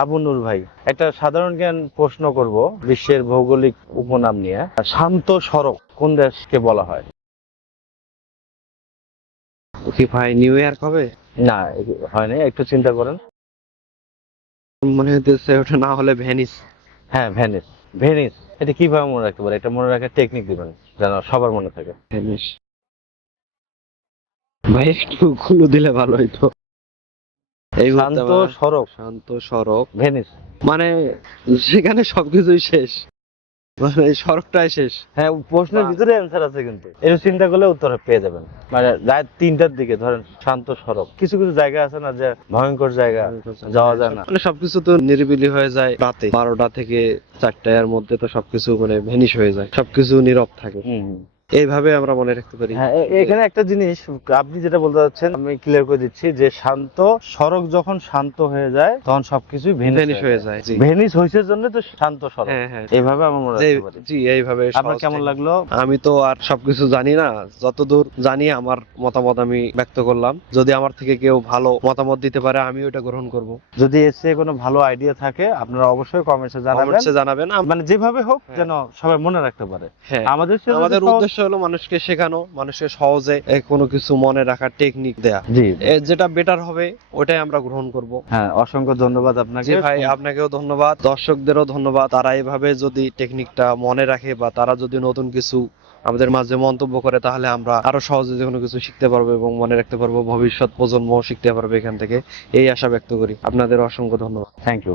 আবু নূর ভাই একটা সাধারণ জ্ঞান প্রশ্ন করব বিশ্বের ভৌগোলিক উপনাম নিয়ে। শান্ত সড়ক কোন দেশকে বলা হয়? কি ভাই নিউ ইয়ার কবে না হয় না একটু চিন্তা করেন। মনে হইতেছে ওটা না হলে ভেনিস হ্যাঁ ভেনিস ভেনিস এটা কীভাবে মনে রাখতে পারে? এটা মনে রাখার টেকনিক দিবেন যেন সবার মনে থাকে। ভেনিস ভাই একটু খুলে দিলে ভালো হইতো। এই শান্ত সড়ক শান্ত সড়ক ভেনিস। মানে সেখানে সবকিছুই শেষ। মানে সড়কটাই শেষ। হ্যাঁ প্রশ্নের ভিতরে অ্যান্সার আছে কিন্তু। এটা চিন্তা করলে উত্তর পেয়ে যাবেন। মানে রাত তিনটার দিকে ধরেন শান্ত সড়ক কিছু কিছু জায়গা আছে না যে ভয়ঙ্কর জায়গা যাওয়া যায় না। মানে সবকিছু তো নিরিবিলি হয়ে যায় রাতে। বারোটা থেকে চারটার মধ্যে তো সবকিছু মানে ভেনিশ হয়ে যায়। সবকিছু নীরব থাকে। এইভাবে আমরা মনে রাখতে পারি। হ্যাঁ এখানে একটা জিনিস আপনি যেটা বলতে চাচ্ছেন আমি ক্লিয়ার করে দিচ্ছি যে শান্ত সড়ক যখন শান্ত হয়ে যায় তখন সবকিছুই ভেনিশ ভেনিস হয়ে যায়। ভেনিস হয়েছে জন্য তো শান্ত সড়ক। হ্যাঁ হ্যাঁ এইভাবে আমরা মনে রাখতে পারি। জি এইভাবে আপনার কেমন লাগল? আমি তো আর সবকিছু জানি না যতদূর জানি আমার মতামত আমি ব্যক্ত করলাম। যদি আমার থেকে কেউ ভালো মতামত দিতে পারে আমি ওটা গ্রহণ করব। যদি এসে কোনো ভালো আইডিয়া থাকে আপনারা অবশ্যই কমেন্টসে জানাবেন। জানাবেন। মানে যেভাবে হোক হ্যাঁ। যেন সবাই মনে রাখতে পারে। আমাদের আমাদের সহজ- উদ্দেশ্য হলো মানুষকে শেখানো মানুষকে সহজে কোনো কিছু মনে রাখার টেকনিক দেয়া। জি যেটা বেটার হবে ওটাই আমরা গ্রহণ করব। হ্যাঁ অসংখ্য ধন্যবাদ আপনাকে। ভাই আপনাকেও ধন্যবাদ। দর্শকদেরও ধন্যবাদ। তারা এইভাবে যদি টেকনিকটা মনে রাখে বা তারা যদি নতুন কিছু আমাদের মাঝে মন্তব্য করে তাহলে আমরা আরও সহজে যে কোনো কিছু শিখতে পারব এবং মনে রাখতে পারব ভবিষ্যৎ প্রজন্ম শিখতে পারবে এখান থেকে। এই আশা ব্যক্ত করি। আপনাদের অসংখ্য ধন্যবাদ। Thank you